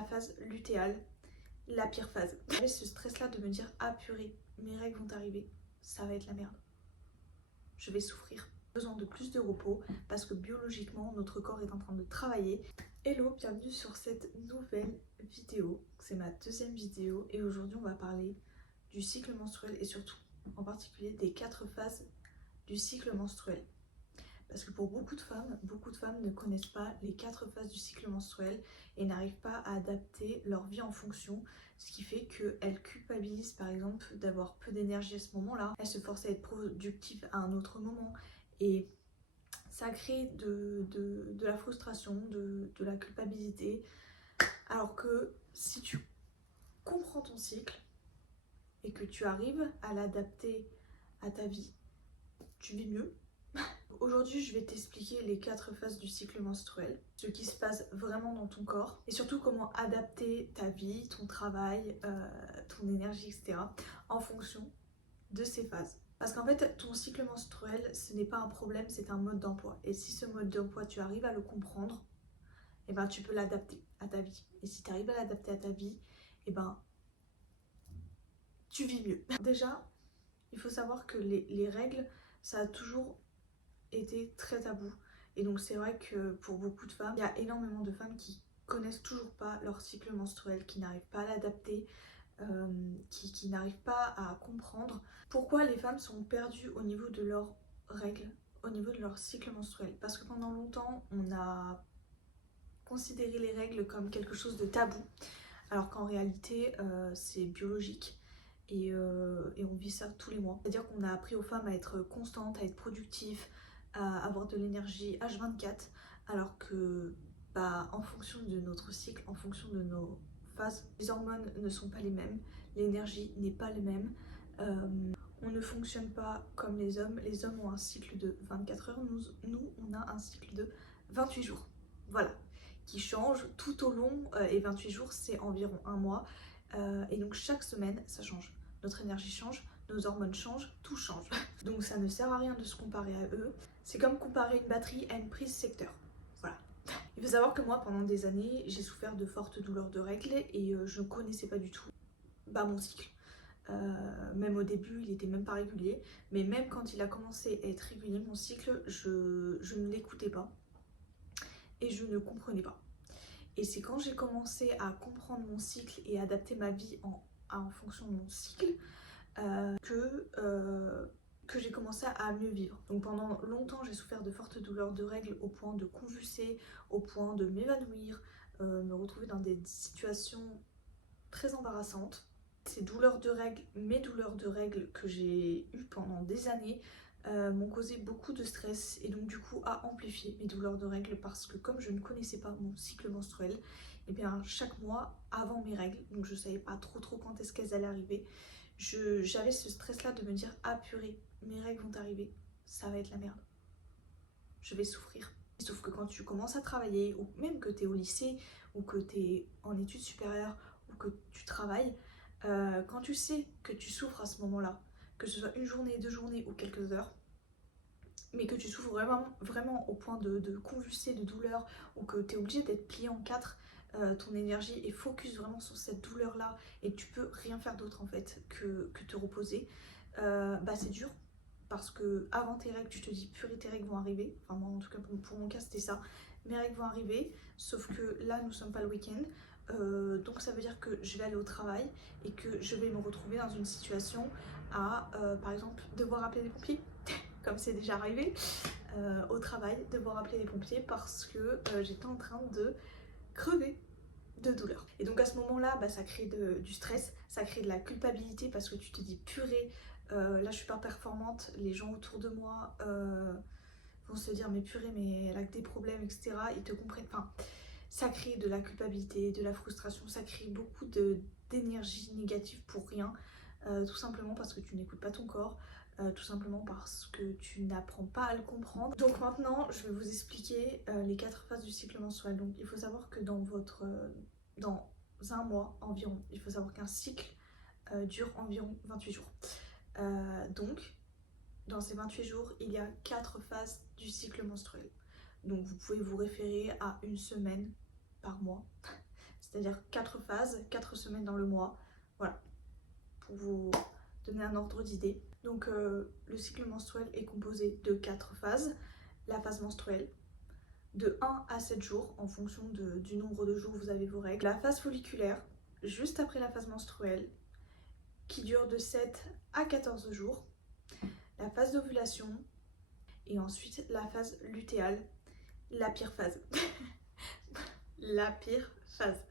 la phase lutéale, la pire phase. J'avais ce stress là de me dire ah purée, mes règles vont arriver, ça va être la merde, je vais souffrir. Besoin de plus de repos parce que biologiquement notre corps est en train de travailler. Hello, bienvenue sur cette nouvelle vidéo, c'est ma deuxième vidéo et aujourd'hui on va parler du cycle menstruel et surtout en particulier des 4 phases du cycle menstruel. Parce que pour beaucoup de femmes ne connaissent pas les 4 phases du cycle menstruel et n'arrivent pas à adapter leur vie en fonction, ce qui fait qu'elles culpabilisent par exemple d'avoir peu d'énergie à ce moment-là, elles se forcent à être productives à un autre moment et ça crée de la frustration, de la culpabilité, alors que si tu comprends ton cycle et que tu arrives à l'adapter à ta vie, tu vis mieux. Aujourd'hui, je vais t'expliquer les 4 phases du cycle menstruel, ce qui se passe vraiment dans ton corps et surtout comment adapter ta vie, ton travail, ton énergie, etc. en fonction de ces phases. Parce qu'en fait, ton cycle menstruel, ce n'est pas un problème, c'est un mode d'emploi. Et si ce mode d'emploi, tu arrives à le comprendre, eh ben, tu peux l'adapter à ta vie. Et si tu arrives à l'adapter à ta vie, eh ben, tu vis mieux. Déjà, il faut savoir que les règles, ça a toujours été très tabou. Et donc c'est vrai que pour beaucoup de femmes, il y a énormément de femmes qui connaissent toujours pas leur cycle menstruel, qui n'arrivent pas à l'adapter, qui n'arrivent pas à comprendre pourquoi les femmes sont perdues au niveau de leurs règles, au niveau de leur cycle menstruel. Parce que pendant longtemps, on a considéré les règles comme quelque chose de tabou, alors qu'en réalité, c'est biologique. Et on vit ça tous les mois. C'est-à-dire qu'on a appris aux femmes à être constantes, à être productives, à avoir de l'énergie H24, alors que en fonction de notre cycle, en fonction de nos phases, les hormones ne sont pas les mêmes, l'énergie n'est pas la même, on ne fonctionne pas comme les hommes ont un cycle de 24 heures, nous on a un cycle de 28 jours, voilà, qui change tout au long, et 28 jours c'est environ un mois, et donc chaque semaine ça change, notre énergie change, nos hormones changent, tout change. Donc ça ne sert à rien de se comparer à eux. C'est comme comparer une batterie à une prise secteur. Voilà. Il faut savoir que moi, pendant des années, j'ai souffert de fortes douleurs de règles et je ne connaissais pas du tout mon cycle. Même au début, il était même pas régulier. Mais même quand il a commencé à être régulier, mon cycle, je ne l'écoutais pas. Et je ne comprenais pas. Et c'est quand j'ai commencé à comprendre mon cycle et adapter ma vie en fonction de mon cycle, que j'ai commencé à mieux vivre. Donc pendant longtemps j'ai souffert de fortes douleurs de règles au point de convulser, au point de m'évanouir, me retrouver dans des situations très embarrassantes. Ces douleurs de règles, mes douleurs de règles que j'ai eues pendant des années, m'ont causé beaucoup de stress et donc du coup a amplifié mes douleurs de règles parce que comme je ne connaissais pas mon cycle menstruel, et bien chaque mois avant mes règles, donc je savais pas trop quand est-ce qu'elles allaient arriver, j'avais ce stress là de me dire ah purée, mes règles vont arriver, ça va être la merde, je vais souffrir. Sauf que quand tu commences à travailler, ou même que tu es au lycée, ou que tu es en études supérieures, ou que tu travailles, quand tu sais que tu souffres à ce moment-là, que ce soit une journée, 2 journées ou quelques heures, mais que tu souffres vraiment au point de convulser de douleur, ou que tu es obligé d'être plié en 4, ton énergie est focus vraiment sur cette douleur là et tu peux rien faire d'autre en fait que te reposer, c'est dur parce que avant tes règles tu te dis purée tes règles vont arriver, enfin moi en tout cas pour mon cas c'était ça, mes règles vont arriver sauf que là nous sommes pas le week-end, donc ça veut dire que je vais aller au travail et que je vais me retrouver dans une situation à par exemple devoir appeler les pompiers comme c'est déjà arrivé au travail, devoir appeler les pompiers parce que j'étais en train de crever de douleur. Et donc à ce moment-là, ça crée du stress, ça crée de la culpabilité parce que tu te dis purée, là je suis pas performante, les gens autour de moi vont se dire mais purée, mais elle a que des problèmes, etc. Ils te comprennent. Enfin, ça crée de la culpabilité, de la frustration, ça crée beaucoup d'énergie négative pour rien, tout simplement parce que tu n'écoutes pas ton corps. Tout simplement parce que tu n'apprends pas à le comprendre. Donc maintenant, je vais vous expliquer les 4 phases du cycle menstruel. Donc il faut savoir que dans un mois environ, il faut savoir qu'un cycle dure environ 28 jours. Donc dans ces 28 jours, il y a 4 phases du cycle menstruel. Donc vous pouvez vous référer à une semaine par mois. c'est-à-dire 4 phases, 4 semaines dans le mois. Voilà, pour vous donner un ordre d'idée. Donc le cycle menstruel est composé de 4 phases. La phase menstruelle, de 1 à 7 jours en fonction du nombre de jours où vous avez vos règles. La phase folliculaire, juste après la phase menstruelle, qui dure de 7 à 14 jours. La phase d'ovulation et ensuite la phase lutéale, la pire phase. La pire phase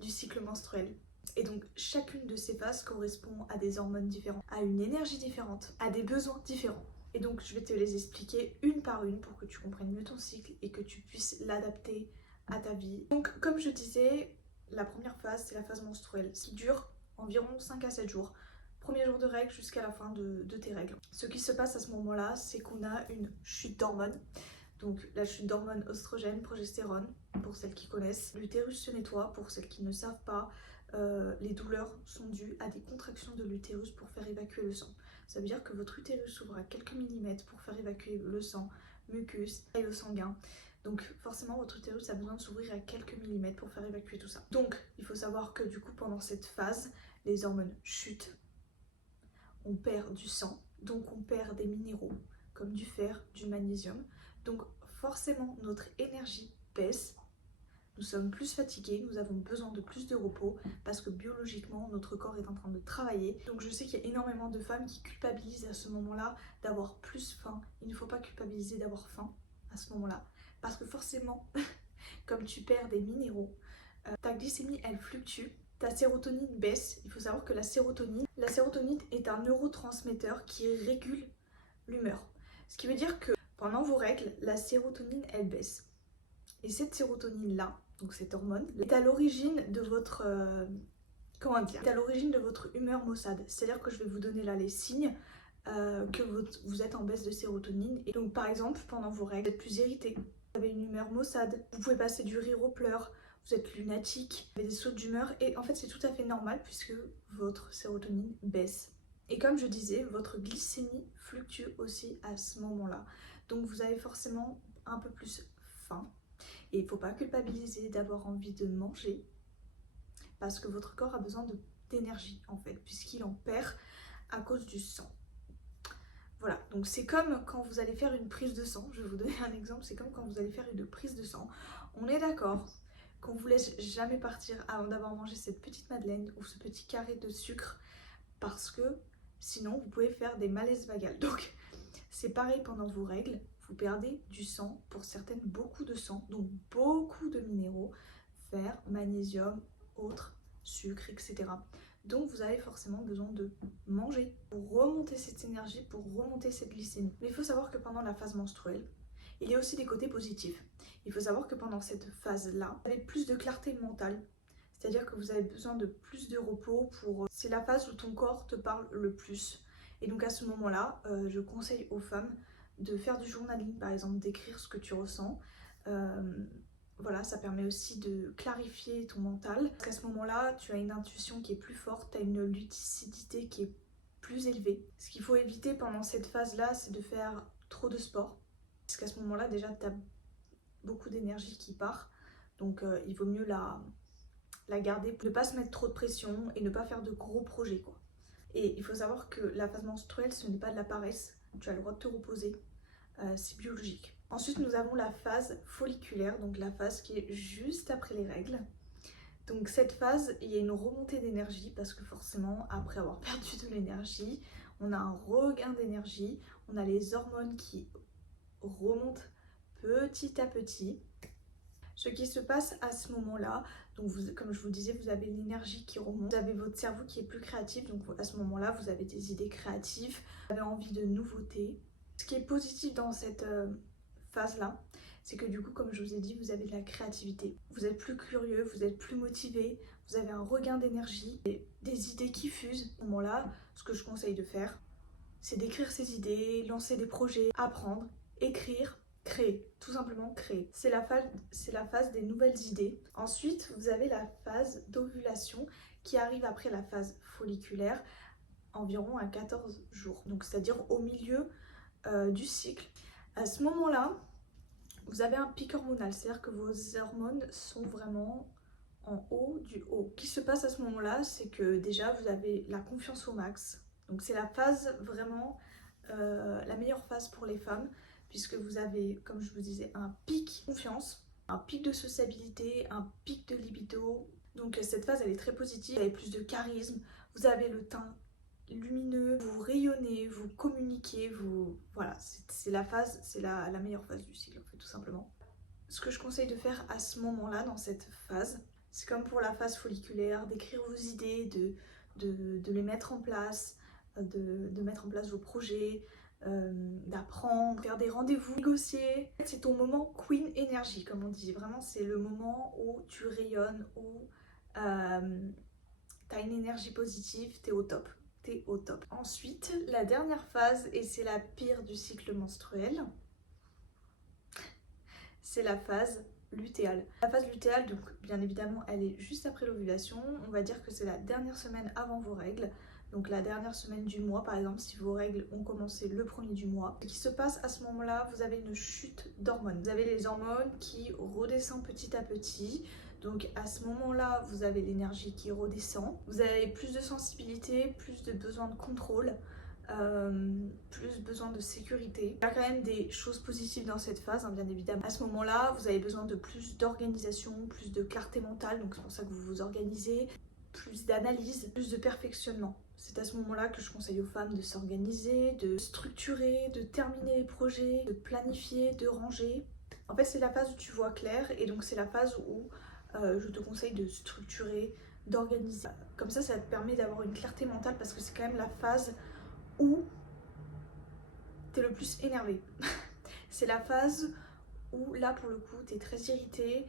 du cycle menstruel. Et donc chacune de ces phases correspond à des hormones différentes, à une énergie différente, à des besoins différents. Et donc je vais te les expliquer une par une pour que tu comprennes mieux ton cycle et que tu puisses l'adapter à ta vie. Donc comme je disais, la première phase c'est la phase menstruelle qui dure environ 5 à 7 jours. Premier jour de règles jusqu'à la fin de tes règles. Ce qui se passe à ce moment-là, c'est qu'on a une chute d'hormones. Donc la chute d'hormones oestrogène, progestérone, pour celles qui connaissent. L'utérus se nettoie, pour celles qui ne savent pas. Les douleurs sont dues à des contractions de l'utérus pour faire évacuer le sang. Ça veut dire que votre utérus s'ouvre à quelques millimètres pour faire évacuer le sang, mucus, caillot sanguin. Donc forcément votre utérus a besoin de s'ouvrir à quelques millimètres pour faire évacuer tout ça. Donc il faut savoir que du coup pendant cette phase, les hormones chutent, on perd du sang, donc on perd des minéraux comme du fer, du magnésium. Donc forcément notre énergie baisse. Nous sommes plus fatigués, nous avons besoin de plus de repos parce que biologiquement notre corps est en train de travailler. Donc je sais qu'il y a énormément de femmes qui culpabilisent à ce moment-là d'avoir plus faim. Il ne faut pas culpabiliser d'avoir faim à ce moment-là parce que forcément, comme tu perds des minéraux, ta glycémie elle fluctue, ta sérotonine baisse. Il faut savoir que la sérotonine est un neurotransmetteur qui régule l'humeur. Ce qui veut dire que pendant vos règles, la sérotonine elle baisse. Et cette sérotonine là, donc cette hormone, est à l'origine de votre est à l'origine de votre humeur maussade. C'est-à-dire que je vais vous donner là les signes que vous êtes en baisse de sérotonine. Et donc par exemple, pendant vos règles, vous êtes plus irrité, vous avez une humeur maussade, vous pouvez passer du rire aux pleurs, vous êtes lunatique, vous avez des sautes d'humeur. Et en fait c'est tout à fait normal puisque votre sérotonine baisse. Et comme je disais, votre glycémie fluctue aussi à ce moment-là. Donc vous avez forcément un peu plus faim. Et il ne faut pas culpabiliser d'avoir envie de manger parce que votre corps a besoin d'énergie en fait, puisqu'il en perd à cause du sang. Voilà, donc c'est comme quand vous allez faire une prise de sang. Je vais vous donner un exemple, c'est comme quand vous allez faire une prise de sang. On est d'accord qu'on ne vous laisse jamais partir avant d'avoir mangé cette petite madeleine ou ce petit carré de sucre parce que sinon vous pouvez faire des malaises vagales. Donc c'est pareil pendant vos règles. Vous perdez du sang, pour certaines beaucoup de sang, donc beaucoup de minéraux, fer, magnésium, autres, sucre, etc. Donc vous avez forcément besoin de manger pour remonter cette énergie, pour remonter cette glycémie. Mais il faut savoir que pendant la phase menstruelle, il y a aussi des côtés positifs. Il faut savoir que pendant cette phase-là, vous avez plus de clarté mentale. C'est-à-dire que vous avez besoin de plus de repos pour... C'est la phase où ton corps te parle le plus. Et donc à ce moment-là, je conseille aux femmes de faire du journaling par exemple, d'écrire ce que tu ressens. Voilà, ça permet aussi de clarifier ton mental. Parce qu'à ce moment-là, tu as une intuition qui est plus forte, tu as une lucidité qui est plus élevée. Ce qu'il faut éviter pendant cette phase-là, c'est de faire trop de sport. Parce qu'à ce moment-là, déjà, tu as beaucoup d'énergie qui part. Donc il vaut mieux la garder pour ne pas se mettre trop de pression et ne pas faire de gros projets, quoi. Et il faut savoir que la phase menstruelle, ce n'est pas de la paresse. Tu as le droit de te reposer. C'est biologique. Ensuite nous avons la phase folliculaire, donc la phase qui est juste après les règles. Donc cette phase, il y a une remontée d'énergie parce que forcément après avoir perdu de l'énergie, on a un regain d'énergie, on a les hormones qui remontent petit à petit. Ce qui se passe à ce moment-là, donc comme je vous disais, vous avez l'énergie qui remonte, vous avez votre cerveau qui est plus créatif, donc à ce moment-là vous avez des idées créatives, vous avez envie de nouveautés. Ce qui est positif dans cette phase-là, c'est que du coup, comme je vous ai dit, vous avez de la créativité. Vous êtes plus curieux, vous êtes plus motivé, vous avez un regain d'énergie, des idées qui fusent. À ce moment-là, ce que je conseille de faire, c'est d'écrire ses idées, lancer des projets, apprendre, écrire, créer. Tout simplement créer. C'est la phase des nouvelles idées. Ensuite, vous avez la phase d'ovulation qui arrive après la phase folliculaire, environ à 14 jours. Donc c'est-à-dire au milieu du cycle. À ce moment-là, vous avez un pic hormonal, c'est-à-dire que vos hormones sont vraiment en haut du haut. Ce qui se passe à ce moment-là, c'est que déjà vous avez la confiance au max. Donc c'est la phase vraiment, la meilleure phase pour les femmes, puisque vous avez, comme je vous disais, un pic de confiance, un pic de sociabilité, un pic de libido. Donc cette phase elle est très positive, vous avez plus de charisme, vous avez le teint lumineux, vous rayonnez, vous communiquez, voilà, c'est la phase, c'est la meilleure phase du cycle en fait, tout simplement. Ce que je conseille de faire à ce moment-là, dans cette phase, c'est comme pour la phase folliculaire, d'écrire vos idées, de les mettre en place, de mettre en place vos projets, d'apprendre, faire des rendez-vous, négocier. C'est ton moment Queen Energy, comme on dit. Vraiment, c'est le moment où tu rayonnes, où t'as une énergie positive, t'es au top. T'es au top. Ensuite, la dernière phase, et c'est la pire du cycle menstruel, c'est la phase lutéale. La phase lutéale, donc bien évidemment, elle est juste après l'ovulation. On va dire que c'est la dernière semaine avant vos règles. Donc la dernière semaine du mois, par exemple, si vos règles ont commencé le premier du mois. Ce qui se passe à ce moment-là, vous avez une chute d'hormones. Vous avez les hormones qui redescendent petit à petit. Donc à ce moment-là, vous avez l'énergie qui redescend. Vous avez plus de sensibilité, plus de besoin de contrôle. Plus besoin de sécurité. Il y a quand même des choses positives dans cette phase, hein, bien évidemment. À ce moment-là, vous avez besoin de plus d'organisation, plus de clarté mentale, donc c'est pour ça que vous vous organisez, plus d'analyse, plus de perfectionnement. C'est à ce moment-là que je conseille aux femmes de s'organiser, de structurer, de terminer les projets, de planifier, de ranger. En fait, c'est la phase où tu vois clair et donc c'est la phase où je te conseille de structurer, d'organiser. Comme ça te permet d'avoir une clarté mentale parce que c'est quand même la phase où t'es le plus énervé. C'est la phase où là pour le coup t'es très irrité,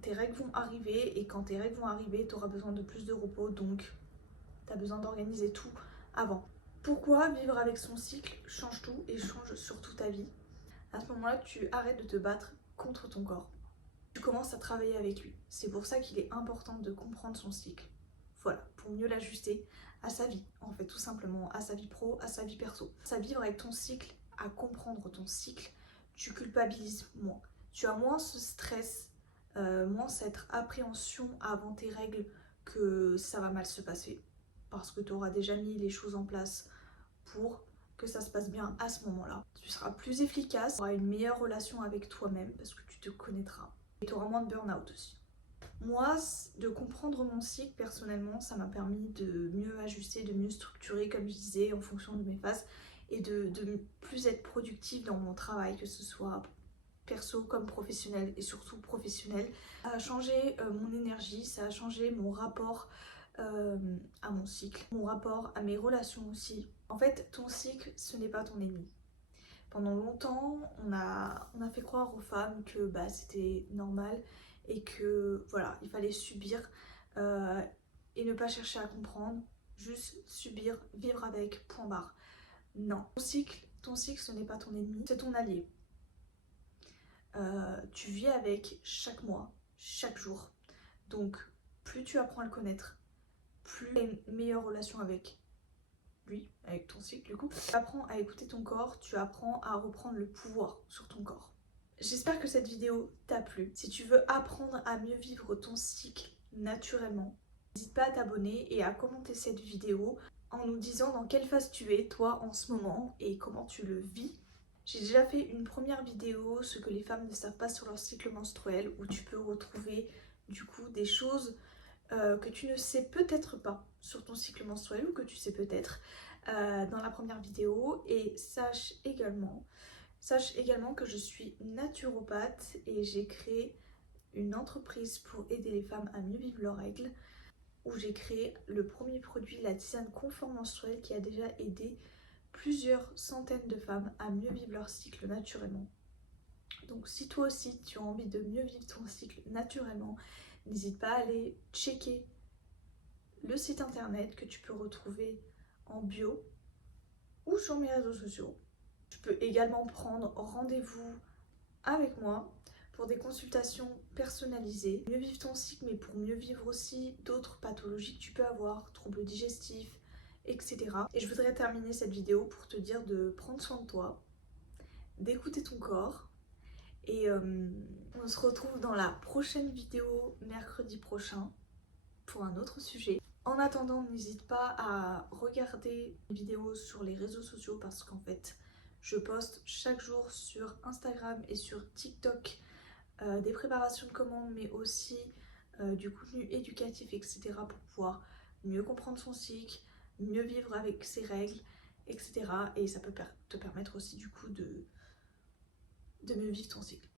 tes règles vont arriver et quand tes règles vont arriver t'auras besoin de plus de repos, donc t'as besoin d'organiser tout avant. Pourquoi vivre avec son cycle change tout et change surtout ta vie? À ce moment-là tu arrêtes de te battre contre ton corps. Tu commences à travailler avec lui. C'est pour ça qu'il est important de comprendre son cycle. Voilà, pour mieux l'ajuster à sa vie, en fait, tout simplement, à sa vie pro, à sa vie perso. À vivre avec ton cycle, à comprendre ton cycle, tu culpabilises moins. Tu as moins ce stress, moins cette appréhension avant tes règles que ça va mal se passer. Parce que tu auras déjà mis les choses en place pour que ça se passe bien à ce moment-là. Tu seras plus efficace, tu auras une meilleure relation avec toi-même parce que tu te connaîtras. Et tu auras moins de burn-out aussi. Moi, de comprendre mon cycle, personnellement, ça m'a permis de mieux ajuster, de mieux structurer, comme je disais, en fonction de mes phases, et de plus être productive dans mon travail, que ce soit perso comme professionnel, et surtout professionnel. Ça a changé mon énergie, ça a changé mon rapport à mon cycle, mon rapport à mes relations aussi. En fait, ton cycle, ce n'est pas ton ennemi. Pendant longtemps, on a fait croire aux femmes que bah, c'était normal et que voilà, il fallait subir et ne pas chercher à comprendre, juste subir, vivre avec, point barre. Non, ton cycle ce n'est pas ton ennemi, c'est ton allié. Tu vis avec chaque mois, chaque jour. Donc plus tu apprends à le connaître, plus tu as une meilleure relation avec lui, avec ton cycle du coup. Tu apprends à écouter ton corps, tu apprends à reprendre le pouvoir sur ton corps. J'espère que cette vidéo t'a plu. Si tu veux apprendre à mieux vivre ton cycle naturellement, n'hésite pas à t'abonner et à commenter cette vidéo en nous disant dans quelle phase tu es toi en ce moment et comment tu le vis. J'ai déjà fait une première vidéo, ce que les femmes ne savent pas sur leur cycle menstruel, où tu peux retrouver du coup des choses que tu ne sais peut-être pas sur ton cycle menstruel ou que tu sais peut-être dans la première vidéo. Et sache également que je suis naturopathe et j'ai créé une entreprise pour aider les femmes à mieux vivre leurs règles, où j'ai créé le premier produit, la tisane confort menstruel, qui a déjà aidé plusieurs centaines de femmes à mieux vivre leur cycle naturellement. Donc si toi aussi tu as envie de mieux vivre ton cycle naturellement, n'hésite pas à aller checker le site internet que tu peux retrouver en bio ou sur mes réseaux sociaux. Tu peux également prendre rendez-vous avec moi pour des consultations personnalisées. Mieux vivre ton cycle, mais pour mieux vivre aussi d'autres pathologies que tu peux avoir, troubles digestifs, etc. Et je voudrais terminer cette vidéo pour te dire de prendre soin de toi, d'écouter ton corps Et on se retrouve dans la prochaine vidéo mercredi prochain pour un autre sujet. En attendant, n'hésite pas à regarder mes vidéos sur les réseaux sociaux parce qu'en fait, je poste chaque jour sur Instagram et sur TikTok des préparations de commandes, mais aussi du contenu éducatif, etc. pour pouvoir mieux comprendre son cycle, mieux vivre avec ses règles, etc. Et ça peut te permettre aussi du coup de mieux vivre ton cycle.